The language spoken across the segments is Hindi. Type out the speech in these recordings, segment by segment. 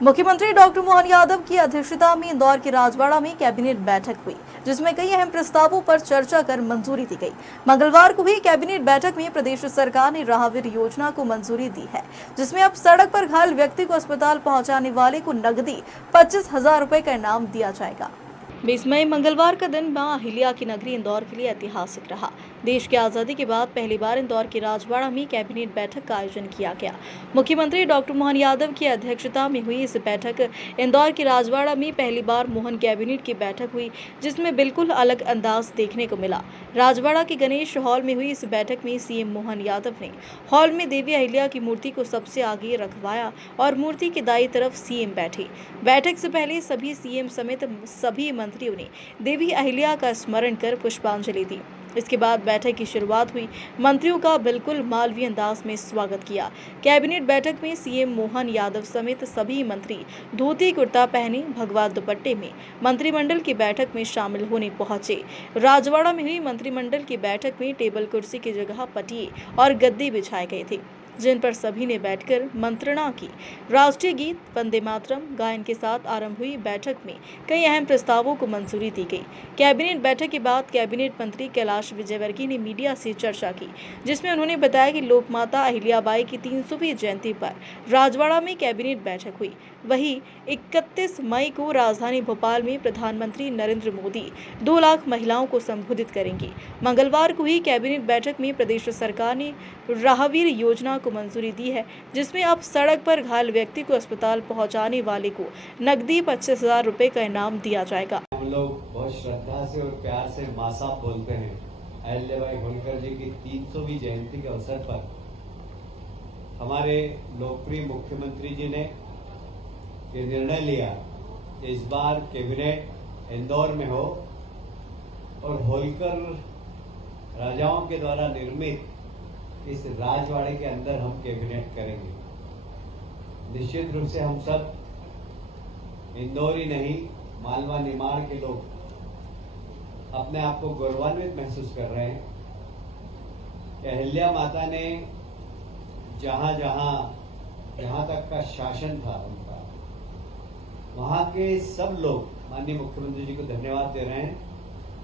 मुख्यमंत्री डॉक्टर मोहन यादव की अध्यक्षता में इंदौर के राजवाड़ा में कैबिनेट बैठक हुई, जिसमें कई अहम प्रस्तावों पर चर्चा कर मंजूरी दी गई। मंगलवार को हुई कैबिनेट बैठक में प्रदेश सरकार ने राहवीर योजना को मंजूरी दी है, जिसमें अब सड़क पर घायल व्यक्ति को अस्पताल पहुंचाने वाले को नकदी 25,000 रुपए का इनाम दिया जाएगा। 20 मई मंगलवार का दिन मां अहिल्या की नगरी इंदौर के लिए ऐतिहासिक रहा। देश की आजादी के बाद पहली बार इंदौर के राजवाड़ा में कैबिनेट बैठक का आयोजन किया गया। मुख्यमंत्री डॉक्टर मोहन यादव की अध्यक्षता में हुई इस बैठक इंदौर के राजवाड़ा में पहली बार मोहन कैबिनेट की बैठक हुई, जिसमें बिल्कुल अलग अंदाज देखने को मिला। राजवाड़ा के गणेश हॉल में हुई इस बैठक में सीएम मोहन यादव ने हॉल में देवी अहिल्या की मूर्ति को सबसे आगे रखवाया और मूर्ति की दाईं तरफ सीएम बैठे। बैठक से पहले सभी सीएम समेत सभी मंत्रियों ने देवी अहिल्या का स्मरण कर पुष्पांजलि दी। इसके बाद बैठक की शुरुआत हुई। मंत्रियों का बिल्कुल मालवीय अंदाज में स्वागत किया। कैबिनेट बैठक में सीएम मोहन यादव समेत सभी मंत्री धोती कुर्ता पहने भगवा दुपट्टे में मंत्रिमंडल की बैठक में शामिल होने पहुंचे। राजवाड़ा में हुई मंत्रिमंडल की बैठक में टेबल कुर्सी की जगह पटिए और गद्दे बिछाए गए थे, जिन पर सभी ने बैठकर मंत्रणा की। राष्ट्रीय गीत वंदे मातरम गायन के साथ आरंभ हुई बैठक में कई अहम प्रस्तावों को मंजूरी दी गई। कैबिनेट बैठक के बाद कैबिनेट मंत्री कैलाश विजयवर्गीय ने मीडिया से चर्चा की, जिसमें उन्होंने बताया कि लोकमाता अहिल्याबाई की 300वीं जयंती पर राजवाड़ा में कैबिनेट बैठक हुई। वहीं 31 मई को राजधानी भोपाल में प्रधानमंत्री नरेंद्र मोदी 2 लाख महिलाओं को संबोधित करेंगे। मंगलवार को हुई कैबिनेट बैठक में प्रदेश सरकार ने राहवीर योजना को मंजूरी दी है, जिसमें अब सड़क पर घायल व्यक्ति को अस्पताल पहुंचाने वाले को नकदी 25,000 रुपए का इनाम दिया जाएगा। हम लोग बहुत श्रद्धा से और प्यार से मां साहब बोलते हैं। अहिल्याबाई होलकर जी की 300वीं जयंती के अवसर पर हमारे लोकप्रिय मुख्यमंत्री जी ने ये निर्णय लिया, इस बार कैबिनेट इंदौर में हो और होलकर राजाओं के द्वारा निर्मित इस राजवाड़े के अंदर हम कैबिनेट करेंगे। निश्चित रूप से हम सब इंदौर ही नहीं, मालवा निमाड़ के लोग अपने आप को गौरवान्वित महसूस कर रहे हैं कि अहिल्या माता ने जहां तक का शासन था उनका, वहां के सब लोग माननीय मुख्यमंत्री जी को धन्यवाद दे रहे हैं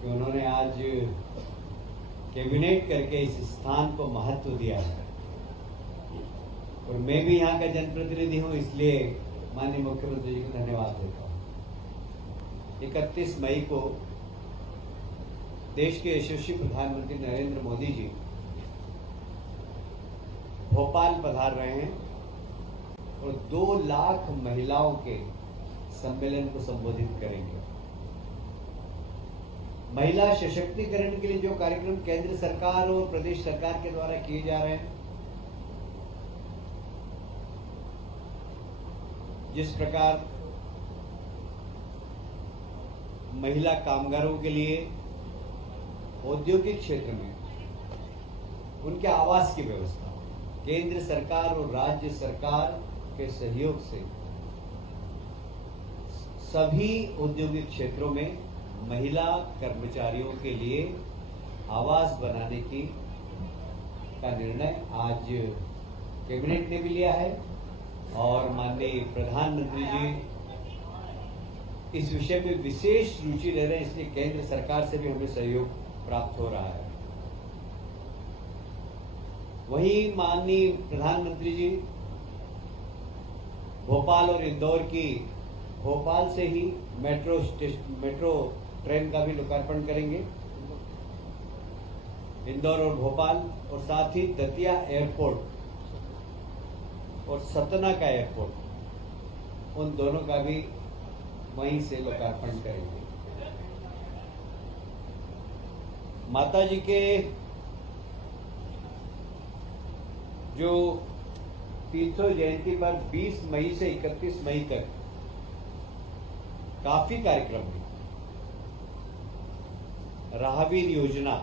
कि उन्होंने आज कैबिनेट करके इस स्थान को महत्व दिया है। और मैं भी यहाँ का जनप्रतिनिधि हूँ, इसलिए माननीय मुख्यमंत्री जी को धन्यवाद देता हूँ। 31 मई को देश के यशस्वी प्रधानमंत्री नरेंद्र मोदी जी भोपाल पधार रहे हैं और 2 लाख महिलाओं के सम्मेलन को संबोधित करेंगे। महिला सशक्तिकरण के लिए जो कार्यक्रम केंद्र सरकार और प्रदेश सरकार के द्वारा किए जा रहे हैं, जिस प्रकार महिला कामगारों के लिए औद्योगिक क्षेत्र में उनके आवास की व्यवस्था केंद्र सरकार और राज्य सरकार के सहयोग से सभी औद्योगिक क्षेत्रों में महिला कर्मचारियों के लिए आवास बनाने का निर्णय आज कैबिनेट ने भी लिया है और माननीय प्रधानमंत्री जी इस विषय में विशेष रुचि ले रहे हैं, इसलिए केंद्र सरकार से भी हमें सहयोग प्राप्त हो रहा है। वहीं माननीय प्रधानमंत्री जी भोपाल और इंदौर की भोपाल से ही मेट्रो ट्रेन का भी लोकार्पण करेंगे। इंदौर और भोपाल और साथ ही दतिया एयरपोर्ट और सतना का एयरपोर्ट, उन दोनों का भी वहीं से लोकार्पण करेंगे। माता जी के जो 300 जयंती पर 20 मई से 31 मई तक काफी कार्यक्रम है। राहवीर योजना,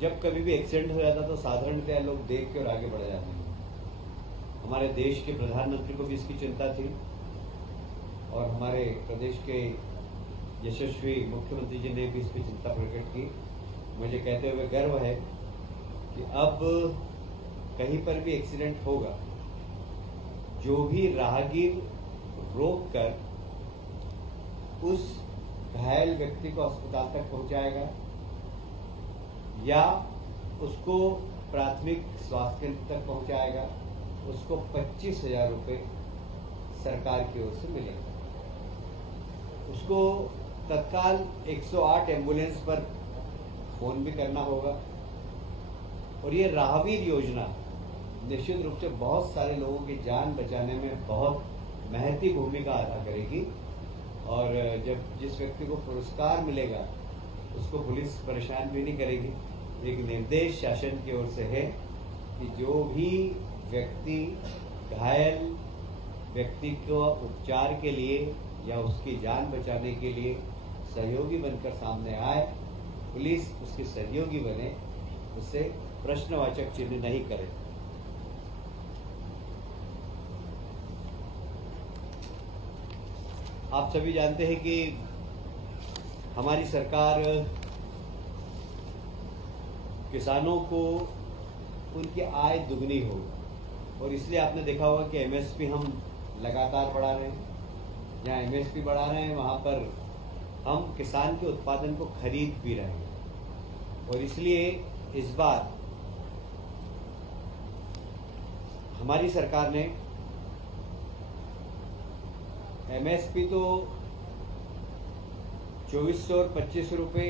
जब कभी भी एक्सीडेंट हो जाता तो साधारणतः लोग देख के और आगे बढ़ जाते हैं। हमारे देश के प्रधानमंत्री को भी इसकी चिंता थी और हमारे प्रदेश के यशस्वी मुख्यमंत्री जी ने भी इसकी चिंता प्रकट की। मुझे कहते हुए गर्व है कि अब कहीं पर भी एक्सीडेंट होगा जो भी राहगीर रोककर उस घायल व्यक्ति को अस्पताल तक पहुंचाएगा या उसको प्राथमिक स्वास्थ्य केंद्र तक पहुंचाएगा, उसको 25,000 रुपये सरकार की ओर से मिलेगा। उसको तत्काल 108 एम्बुलेंस पर फोन भी करना होगा। और ये राहवीर योजना निश्चित रूप से बहुत सारे लोगों की जान बचाने में बहुत महत्वपूर्ण भूमिका अदा करेगी। और जब जिस व्यक्ति को पुरस्कार मिलेगा उसको पुलिस परेशान भी नहीं करेगी। एक निर्देश शासन की ओर से है कि जो भी व्यक्ति घायल व्यक्ति को उपचार के लिए या उसकी जान बचाने के लिए सहयोगी बनकर सामने आए, पुलिस उसकी सहयोगी बने, उससे प्रश्नवाचक चिन्ह नहीं करे। आप सभी जानते हैं कि हमारी सरकार किसानों को उनकी आय दुगनी हो, और इसलिए आपने देखा होगा कि एमएसपी हम लगातार बढ़ा रहे हैं। जहाँ एमएसपी बढ़ा रहे हैं वहाँ पर हम किसान के उत्पादन को खरीद भी रहे हैं। और इसलिए इस बार हमारी सरकार ने एमएसपी तो 2400 और 2500 रुपये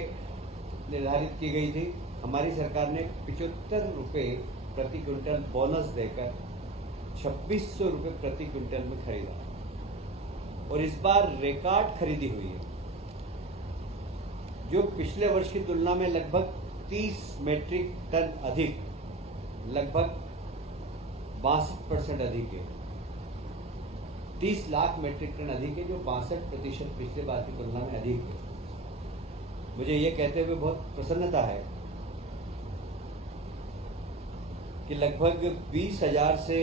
निर्धारित की गई थी। हमारी सरकार ने 75 रुपये प्रति क्विंटल बोनस देकर 2600 रुपये प्रति क्विंटल में खरीदा। और इस बार रिकॉर्ड खरीदी हुई है, जो पिछले वर्ष की तुलना में लगभग 30 मीट्रिक टन अधिक, लगभग 62% अधिक है। 30 लाख मीट्रिक टन अधिक है, जो 62% पिछले बार की तुलना में अधिक है। मुझे ये कहते हुए बहुत प्रसन्नता है कि लगभग 20,000 से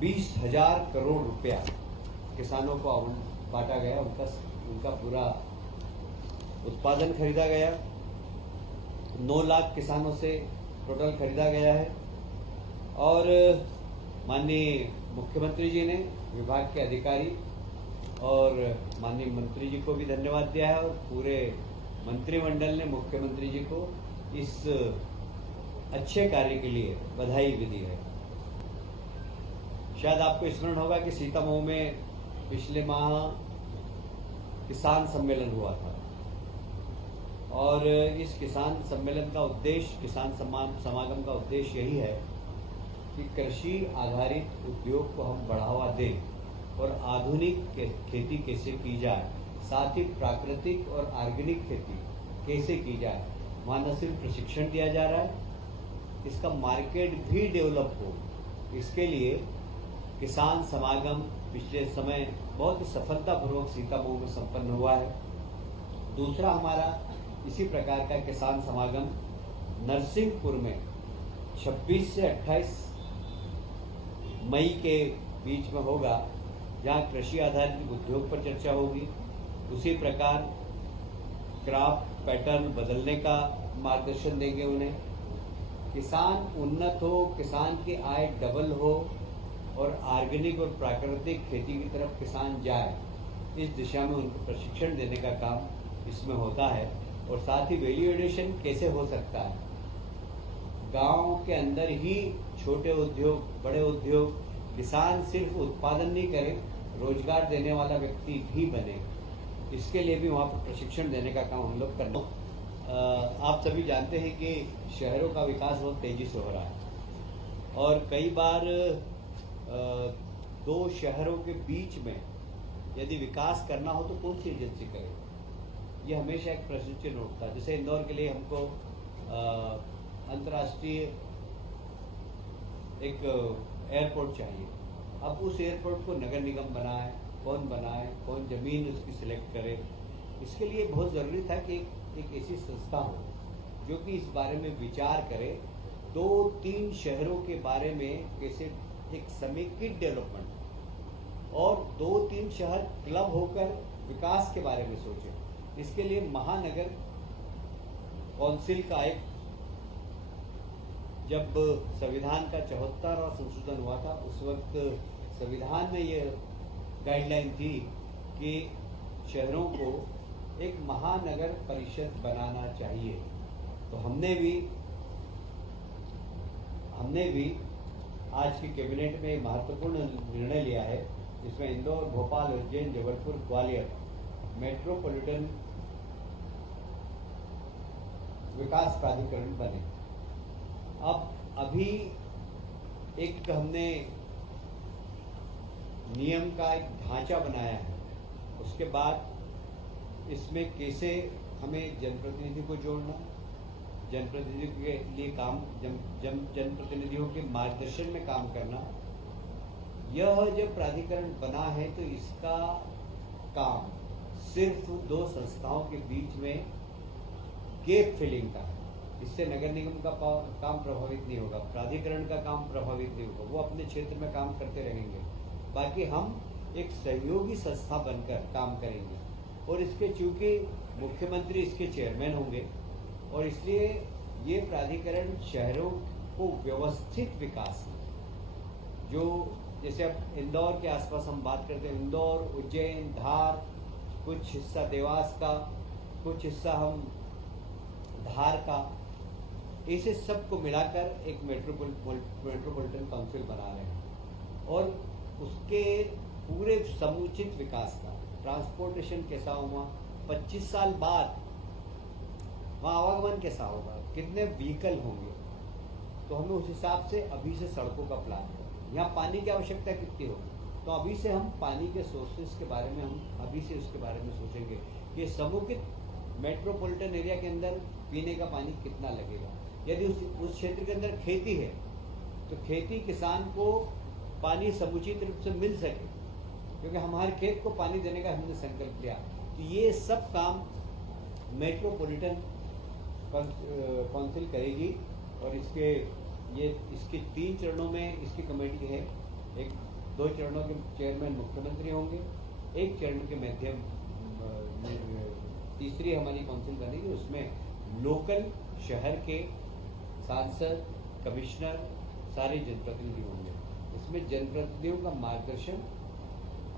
20,000 करोड़ रुपया किसानों को बांटा गया। उनका पूरा उत्पादन खरीदा गया। 9 लाख किसानों से टोटल खरीदा गया है। और माननीय मुख्यमंत्री जी ने, विभाग के अधिकारी और माननीय मंत्री जी को भी धन्यवाद दिया है, और पूरे मंत्रिमंडल ने मुख्यमंत्री जी को इस अच्छे कार्य के लिए बधाई भी दी है। शायद आपको स्मरण होगा कि सीतामऊ में पिछले माह किसान सम्मेलन हुआ था, और इस किसान सम्मेलन का उद्देश्य, किसान समागम का उद्देश्य यही है कि कृषि आधारित उद्योग को हम बढ़ावा दें और आधुनिक खेती कैसे की जाए, साथ ही प्राकृतिक और ऑर्गेनिक खेती कैसे की जाए। वहाँ न सिर्फ प्रशिक्षण दिया जा रहा है, इसका मार्केट भी डेवलप हो। इसके लिए किसान समागम पिछले समय बहुत सफलतापूर्वक सीतामऊ में संपन्न हुआ है। दूसरा हमारा इसी प्रकार का किसान समागम नरसिंहपुर में 26 से 28 मई के बीच में होगा, जहां कृषि आधारित उद्योग पर चर्चा होगी। उसी प्रकार क्रॉप पैटर्न बदलने का मार्गदर्शन देंगे उन्हें। किसान उन्नत हो, किसान की आय डबल हो और ऑर्गेनिक और प्राकृतिक खेती की तरफ किसान जाए, इस दिशा में उनको प्रशिक्षण देने का काम इसमें होता है। और साथ ही वैल्यू एडिशन कैसे हो सकता है, गांव के अंदर ही छोटे उद्योग, बड़े उद्योग, किसान सिर्फ उत्पादन नहीं करे, रोजगार देने वाला व्यक्ति भी बने, इसके लिए भी वहाँ पर प्रशिक्षण देने का काम हम लोग करना। आप सभी जानते हैं कि शहरों का विकास बहुत तेजी से हो रहा है, और कई बार दो शहरों के बीच में यदि विकास करना हो तो कौन सी एजेंसी करे, ये हमेशा एक प्रश्न चिन्ह उठता है। जैसे इंदौर के लिए हमको अंतर्राष्ट्रीय एक एयरपोर्ट चाहिए। अब उस एयरपोर्ट को नगर निगम बनाए, कौन जमीन उसकी सिलेक्ट करे, इसके लिए बहुत ज़रूरी था कि एक ऐसी संस्था हो जो कि इस बारे में विचार करे, 2-3 शहरों के बारे में कैसे एक समेकित डेवलपमेंट, और 2-3 शहर क्लब होकर विकास के बारे में सोचे। इसके लिए महानगर काउंसिल का एक जब संविधान का 74वां संशोधन हुआ था उस वक्त संविधान में ये गाइडलाइन थी कि शहरों को एक महानगर परिषद बनाना चाहिए। तो हमने भी आज की कैबिनेट में महत्वपूर्ण निर्णय लिया है, जिसमें इंदौर, भोपाल, उज्जैन, जबलपुर, ग्वालियर मेट्रोपॉलिटन विकास प्राधिकरण बने। अब अभी एक हमने नियम का एक ढांचा बनाया है, उसके बाद इसमें कैसे हमें जनप्रतिनिधि को जोड़ना, जनप्रतिनिधियों के लिए काम जनप्रतिनिधियों के मार्गदर्शन में काम करना। यह जब प्राधिकरण बना है तो इसका काम सिर्फ दो संस्थाओं के बीच में गैप फिलिंग का है। इससे नगर निगम का काम प्रभावित नहीं होगा, प्राधिकरण का काम प्रभावित नहीं होगा, वो अपने क्षेत्र में काम करते रहेंगे। बाकी हम एक सहयोगी संस्था बनकर काम करेंगे और इसके चूंकि मुख्यमंत्री इसके चेयरमैन होंगे और इसलिए ये प्राधिकरण शहरों को व्यवस्थित विकास, जो जैसे अब इंदौर के आसपास हम बात करते हैं, इंदौर, उज्जैन, धार, कुछ हिस्सा देवास का, कुछ हिस्सा हम धार का, इसे सबको मिलाकर एक मेट्रोपॉलिटन काउंसिल बना रहे हैं और उसके पूरे समुचित विकास का, ट्रांसपोर्टेशन कैसा होगा, 25 साल बाद वहाँ आवागमन कैसा होगा, कितने व्हीकल होंगे, तो हमें उस हिसाब से अभी से सड़कों का प्लान है। यहाँ पानी की आवश्यकता कितनी होगी, तो अभी से हम पानी के सोर्सेज के बारे में हम अभी से उसके बारे में सोचेंगे कि समुचित मेट्रोपॉलिटन एरिया के अंदर पीने का पानी कितना लगेगा। यदि उस क्षेत्र के अंदर खेती है तो खेती किसान को पानी समुचित रूप से मिल सके, क्योंकि हमारे खेत को पानी देने का हमने संकल्प लिया। तो ये सब काम मेट्रोपॉलिटन काउंसिल करेगी और इसके 3 चरणों में इसकी कमेटी है। 2 चरणों के चेयरमैन मुख्यमंत्री होंगे, 1 चरण के माध्यम तीसरी हमारी काउंसिल बनेगी, उसमें लोकल शहर के सांसद, कमिश्नर, सारे जनप्रतिनिधि होंगे। इसमें जनप्रतिनिधियों का मार्गदर्शन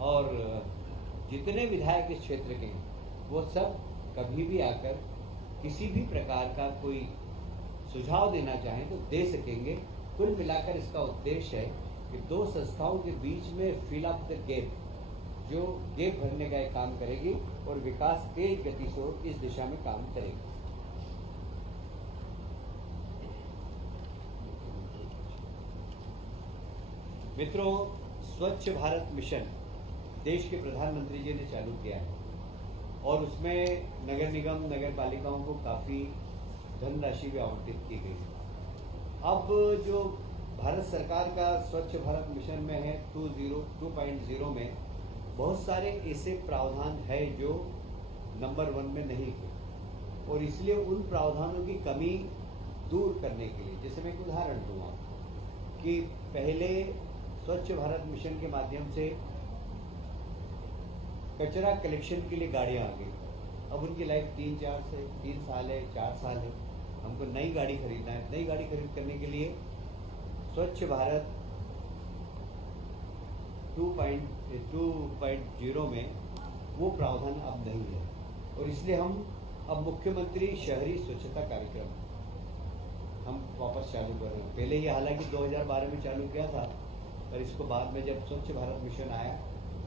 और जितने विधायक इस क्षेत्र के हैं वो सब कभी भी आकर किसी भी प्रकार का कोई सुझाव देना चाहें तो दे सकेंगे। कुल मिलाकर इसका उद्देश्य है कि 2 संस्थाओं के बीच में फिल अप द गैप, जो गैप भरने का एक काम करेगी और विकास तेज गति से इस दिशा में काम करेगी। मित्रों, स्वच्छ भारत मिशन देश के प्रधानमंत्री जी ने चालू किया है और उसमें नगर निगम, नगर पालिकाओं को काफी धनराशि भी आवंटित की गई। अब जो भारत सरकार का स्वच्छ भारत मिशन में है 2.0 में बहुत सारे ऐसे प्रावधान है जो नंबर 1 में नहीं थे और इसलिए उन प्रावधानों की कमी दूर करने के लिए, जैसे मैं एक उदाहरण दूंगा कि पहले स्वच्छ भारत मिशन के माध्यम से कचरा कलेक्शन के लिए गाड़ियां आ गई। अब उनकी लाइफ 3 साल है, 4 साल है, हमको नई गाड़ी खरीदना है। नई गाड़ी खरीद करने के लिए स्वच्छ भारत 2.0 में वो प्रावधान अब नहीं है और इसलिए हम अब मुख्यमंत्री शहरी स्वच्छता कार्यक्रम हम वापस चालू कर रहे हैं। पहले ये हालांकि 2012 में चालू किया था, पर इसको बाद में जब स्वच्छ भारत मिशन आया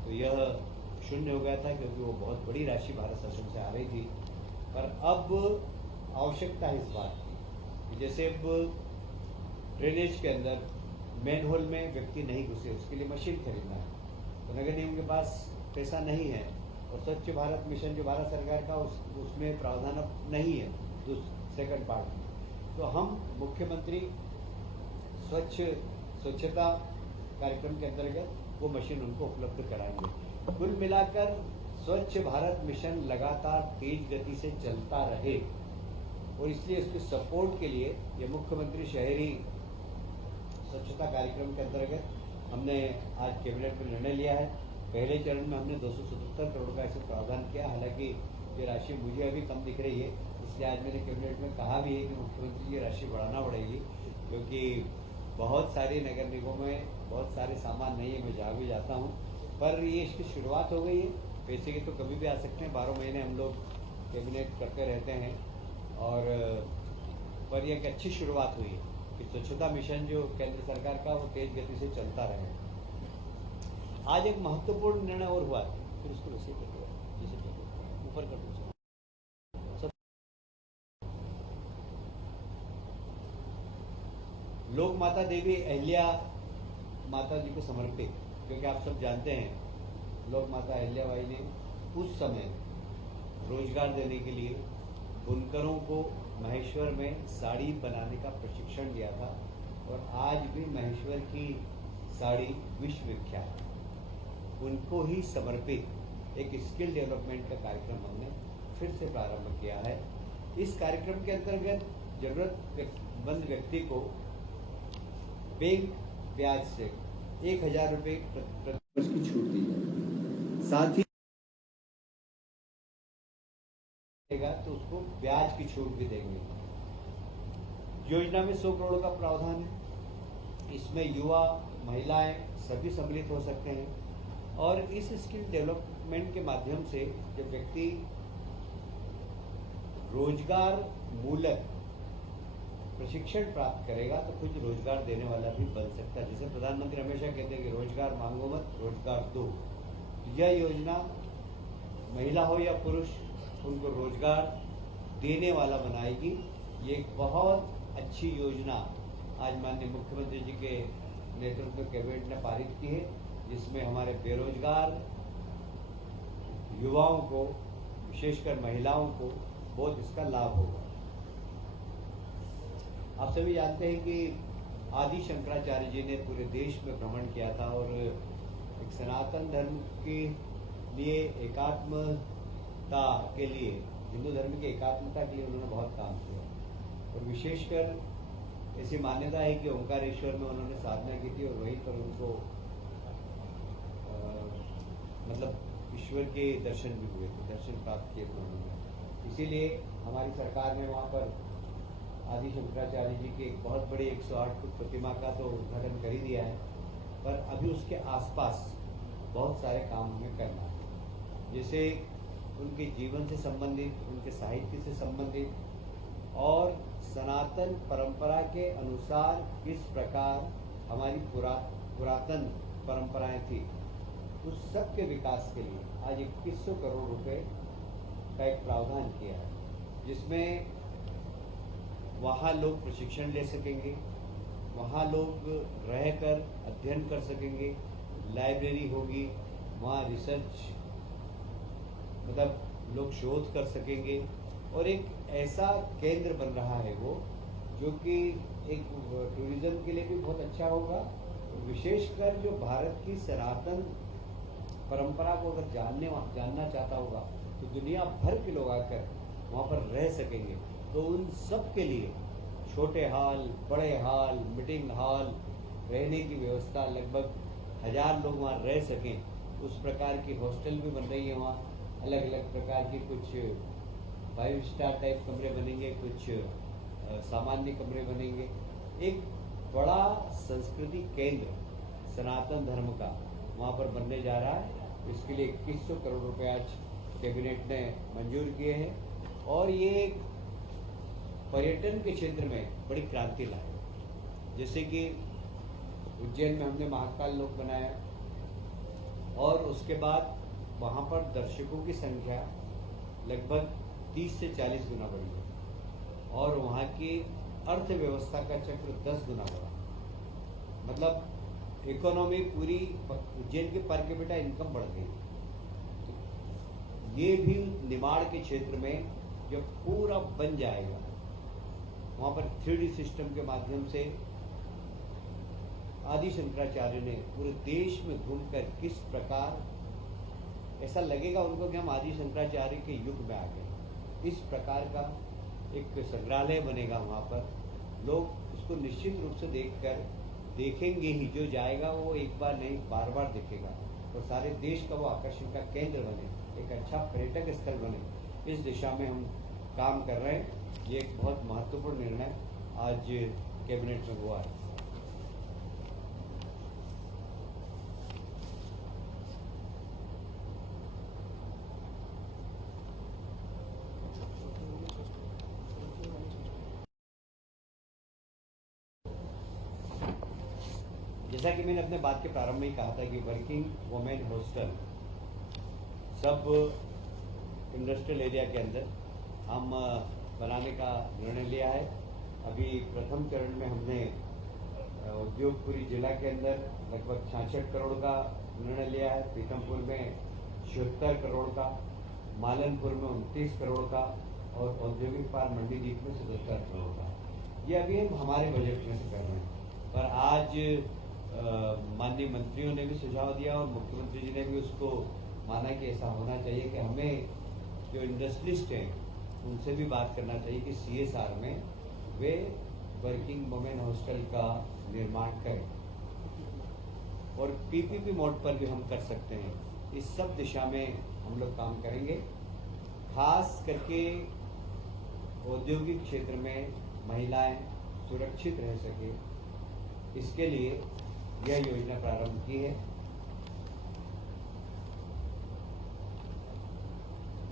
तो यह शून्य हो गया था, क्योंकि वो बहुत बड़ी राशि भारत शासन से आ रही थी। पर अब आवश्यकता है इस बात की, जैसे अब ड्रेनेज के अंदर मैनहोल में व्यक्ति नहीं घुसे, उसके लिए मशीन खरीदना है, तो नगर निगम के पास पैसा नहीं है और स्वच्छ भारत मिशन जो भारत सरकार का उसमें प्रावधान अब नहीं है सेकंड पार्ट में, तो हम मुख्यमंत्री स्वच्छता कार्यक्रम के अंतर्गत वो मशीन उनको उपलब्ध कराएंगे। कुल मिलाकर स्वच्छ भारत मिशन लगातार तेज गति से चलता रहे और इसलिए इसके सपोर्ट के लिए ये मुख्यमंत्री शहरी स्वच्छता कार्यक्रम के अंतर्गत हमने आज कैबिनेट में निर्णय लिया है। पहले चरण में हमने 277 करोड़ का ऐसे प्रावधान किया, हालांकि ये राशि मुझे अभी कम दिख रही है, इसलिए आज मैंने कैबिनेट में कहा भी है कि मुख्यमंत्री ये राशि बढ़ाना पड़ेगी। क्योंकि बहुत सारे नगर निगमों में बहुत सारे सामान नहीं है, मैं जहाँ भी जाता हूँ, पर ये इसकी शुरुआत हो गई है। पैसे के तो कभी भी आ सकते हैं, 12 महीने हम लोग कैबिनेट करते रहते हैं, और पर ये एक अच्छी शुरुआत हुई है कि स्वच्छता मिशन जो केंद्र सरकार का वो तेज गति से चलता रहे। आज एक महत्वपूर्ण निर्णय और हुआ है, फिर उसको रसीद कर दो, जैसे ऊपर कर दो। लोक माता देवी अहिल्या माता जी को समर्पित, क्योंकि आप सब जानते हैं लोक माता अहिल्याबाई ने उस समय रोजगार देने के लिए बुनकरों को महेश्वर में साड़ी बनाने का प्रशिक्षण दिया था, और आज भी महेश्वर की साड़ी विश्व विख्यात है। उनको ही समर्पित एक स्किल डेवलपमेंट का कार्यक्रम हमने फिर से प्रारंभ किया है। इस कार्यक्रम के अंतर्गत जरूरतमंद व्यक्ति को बैंक ब्याज से 1000 रुपये प्रति वर्ष की छूट दी जाए, साथ ही तो उसको ब्याज की छूट भी देंगे। योजना में 100 करोड़ का प्रावधान है। इसमें युवा, महिलाएं सभी सम्मिलित हो सकते हैं, और इस स्किल डेवलपमेंट के माध्यम से जब व्यक्ति रोजगार मूलक प्रशिक्षण प्राप्त करेगा तो कुछ रोजगार देने वाला भी बन सकता है। जैसे प्रधानमंत्री हमेशा कहते हैं कि रोजगार मांगो मत, रोजगार दो। यह योजना महिला हो या पुरुष, उनको रोजगार देने वाला बनाएगी। ये एक बहुत अच्छी योजना आज माननीय मुख्यमंत्री जी के नेतृत्व में कैबिनेट ने पारित की है, जिसमें हमारे बेरोजगार युवाओं को, विशेषकर महिलाओं को बहुत इसका लाभ होगा। आप सभी जानते हैं कि आदि शंकराचार्य जी ने पूरे देश में भ्रमण किया था, और एक सनातन धर्म के लिए एकात्मता के लिए, हिंदू धर्म की एकात्मता के लिए उन्होंने बहुत काम किया। और विशेषकर ऐसी मान्यता है कि ओंकारेश्वर में उन्होंने साधना की थी, और वहीं पर उनको मतलब ईश्वर के दर्शन भी हुए थे, दर्शन प्राप्त किए थे उन्होंने। इसीलिए हमारी सरकार ने वहाँ पर आदि शंकराचार्य जी की एक बहुत बड़ी 108 फुट प्रतिमा का तो उद्घाटन कर ही दिया है, पर अभी उसके आसपास बहुत सारे काम हमें करना है। जैसे उनके जीवन से संबंधित, उनके साहित्य से संबंधित, और सनातन परंपरा के अनुसार किस प्रकार हमारी पुरातन परंपराएं थी, उस सब के विकास के लिए आज 2100 करोड़ रुपए का एक प्रावधान किया है, जिसमें वहाँ लोग प्रशिक्षण ले सकेंगे, वहाँ लोग रहकर अध्ययन कर सकेंगे, लाइब्रेरी होगी, वहाँ रिसर्च मतलब लोग शोध कर सकेंगे, और एक ऐसा केंद्र बन रहा है वो, जो कि एक टूरिज्म के लिए भी बहुत अच्छा होगा। विशेषकर जो भारत की सनातन परंपरा को अगर जानना चाहता होगा तो दुनिया भर के लोग आकर वहाँ पर रह सकेंगे। तो उन सब के लिए छोटे हॉल, बड़े हॉल, मीटिंग हॉल, रहने की व्यवस्था, लगभग 1000 लोग वहाँ रह सकें, उस प्रकार की हॉस्टल भी बन रही है। वहाँ अलग अलग प्रकार की कुछ 5 स्टार टाइप कमरे बनेंगे, कुछ सामान्य कमरे बनेंगे। एक बड़ा संस्कृति केंद्र सनातन धर्म का वहाँ पर बनने जा रहा है। इसके लिए 2100 करोड़ रुपए आज कैबिनेट ने मंजूर किए हैं, और ये पर्यटन के क्षेत्र में बड़ी क्रांति लाए। जैसे कि उज्जैन में हमने महाकाल लोक बनाया, और उसके बाद वहाँ पर दर्शकों की संख्या लगभग 30 से 40 गुना बढ़ी है, और वहाँ की अर्थव्यवस्था का चक्र 10 गुना बढ़ा। मतलब इकोनॉमी पूरी, उज्जैन की पर कैपिटा इनकम बढ़ गई। तो ये भी निमाड़ के क्षेत्र में जब पूरा बन जाएगा, वहाँ पर 3D सिस्टम के माध्यम से आदि शंकराचार्य ने पूरे देश में घूमकर किस प्रकार ऐसा लगेगा उनको कि हम आदि शंकराचार्य के युग में आ गए। इस प्रकार का एक संग्रहालय बनेगा वहाँ पर। लोग इसको निश्चित रूप से देखेंगे ही, जो जाएगा वो एक बार नहीं बार बार देखेगा, और सारे देश का वो आकर्षण का केंद्र बने, एक अच्छा पर्यटक स्थल बने। इस दिशा में हम काम कर रहे हैं। ये एक बहुत महत्वपूर्ण निर्णय आज कैबिनेट में हुआ है। जैसा कि मैंने अपने बात के प्रारंभ में ही कहा था कि वर्किंग वुमेन हॉस्टल सब इंडस्ट्रियल एरिया के अंदर हम बनाने का निर्णय लिया है। अभी प्रथम चरण में हमने उद्योगपुरी जिला के अंदर लगभग 66 करोड़ का निर्णय लिया है, पीथमपुर में 76 करोड़ का, मालनपुर में 29 करोड़ का और औद्योगिक पार्क मंडीदीप में 77 करोड़ का। ये अभी हम हमारे बजट में से कर रहे हैं। पर आज माननीय मंत्रियों ने भी सुझाव दिया और मुख्यमंत्री जी ने भी उसको माना कि ऐसा होना चाहिए कि हमें जो इंडस्ट्रियलिस्ट हैं उनसे भी बात करना चाहिए कि CSR में वे वर्किंग वुमेन हॉस्टल का निर्माण करें और PPP मोड पर भी हम कर सकते हैं। इस सब दिशा में हम लोग काम करेंगे। खास करके औद्योगिक क्षेत्र में महिलाएं सुरक्षित रह सके, इसके लिए यह योजना प्रारंभ की है।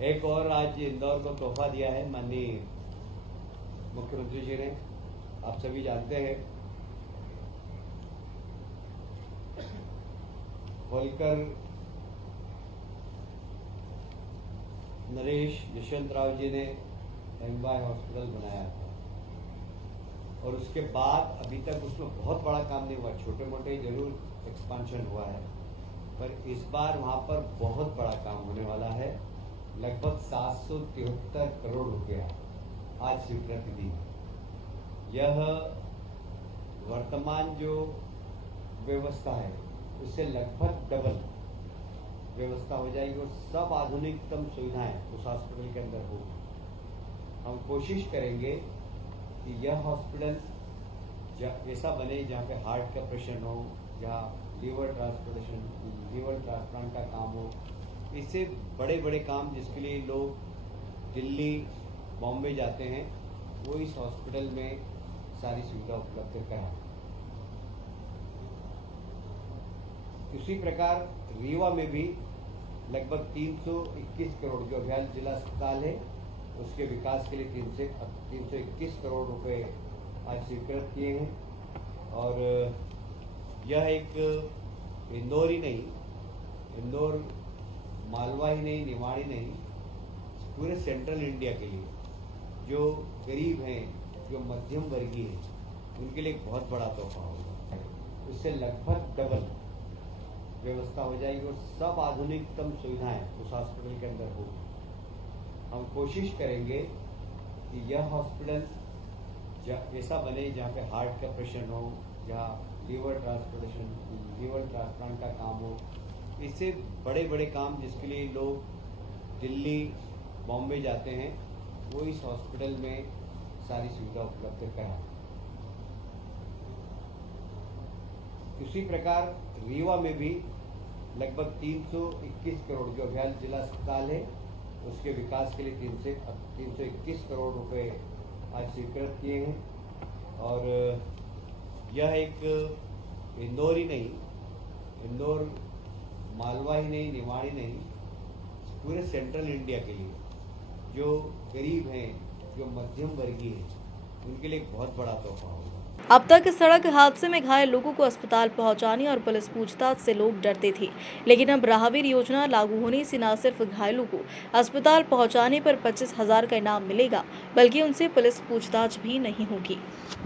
एक और आज इंदौर को तोहफा दिया है माननीय मुख्यमंत्री जी ने। आप सभी जानते हैं होलकर नरेश यशवंतराव जी ने एमवाय हॉस्पिटल बनाया था और उसके बाद अभी तक उसमें बहुत बड़ा काम नहीं हुआ, छोटे मोटे जरूर एक्सपांशन हुआ है, पर इस बार वहां पर बहुत बड़ा काम होने वाला है। लगभग 773 करोड़ रुपया आज स्वीकृति दी। यह वर्तमान जो व्यवस्था है उससे लगभग डबल व्यवस्था हो जाएगी और सब आधुनिकतम सुविधाएं उस हॉस्पिटल के अंदर हो। हम कोशिश करेंगे कि यह हॉस्पिटल ऐसा बने जहाँ पे हार्ट का ऑपरेशन हो, जहाँ लीवर ट्रांसप्लांट का काम हो, इससे बड़े बड़े काम जिसके लिए लोग दिल्ली बॉम्बे जाते हैं वो इस हॉस्पिटल में सारी सुविधा उपलब्ध कराएं। उसी प्रकार रीवा में भी लगभग 321 करोड़ जो अभियान जिला अस्पताल है उसके विकास के लिए 321 करोड़ रुपए आज स्वीकृत किए हैं। और यह एक इंदौर ही नहीं, इंदौर मालवा ही नहीं, निवाड़ी नहीं, पूरे सेंट्रल इंडिया के लिए जो गरीब हैं, जो मध्यम वर्गीय हैं, उनके लिए एक बहुत बड़ा तोहफा होगा। उससे लगभग डबल व्यवस्था हो जाएगी और सब आधुनिकतम सुविधाएं उस हॉस्पिटल के अंदर हो। हम कोशिश करेंगे कि यह हॉस्पिटल ऐसा बने जहाँ पे हार्ट का ऑपरेशन हो, जहाँ लीवर ट्रांसप्लांट का काम हो, इससे बड़े बड़े काम जिसके लिए लोग दिल्ली बॉम्बे जाते हैं वो इस हॉस्पिटल में सारी सुविधा उपलब्ध कराएं। उसी प्रकार रीवा में भी लगभग 321 करोड़ जो अभियान जिला अस्पताल है उसके विकास के लिए 321 करोड़ रुपए आज स्वीकृत किए हैं। और यह एक इंदौर ही नहीं, इंदौर मालवा ही नहीं, निवाड़ी नहीं, पूरे सेंट्रल इंडिया के लिए जो गरीब हैं, जो मध्यम वर्गीय हैं, उनके लिए एक बहुत बड़ा तोहफा होगा। अब तक सड़क हादसे में घायल लोगों को अस्पताल पहुंचाने और पुलिस पूछताछ से लोग डरते थे, लेकिन अब राहवीर योजना लागू होने से न सिर्फ घायलों को अस्पताल पहुंचाने पर 25,000 का इनाम मिलेगा, बल्कि उनसे पुलिस पूछताछ भी नहीं होगी।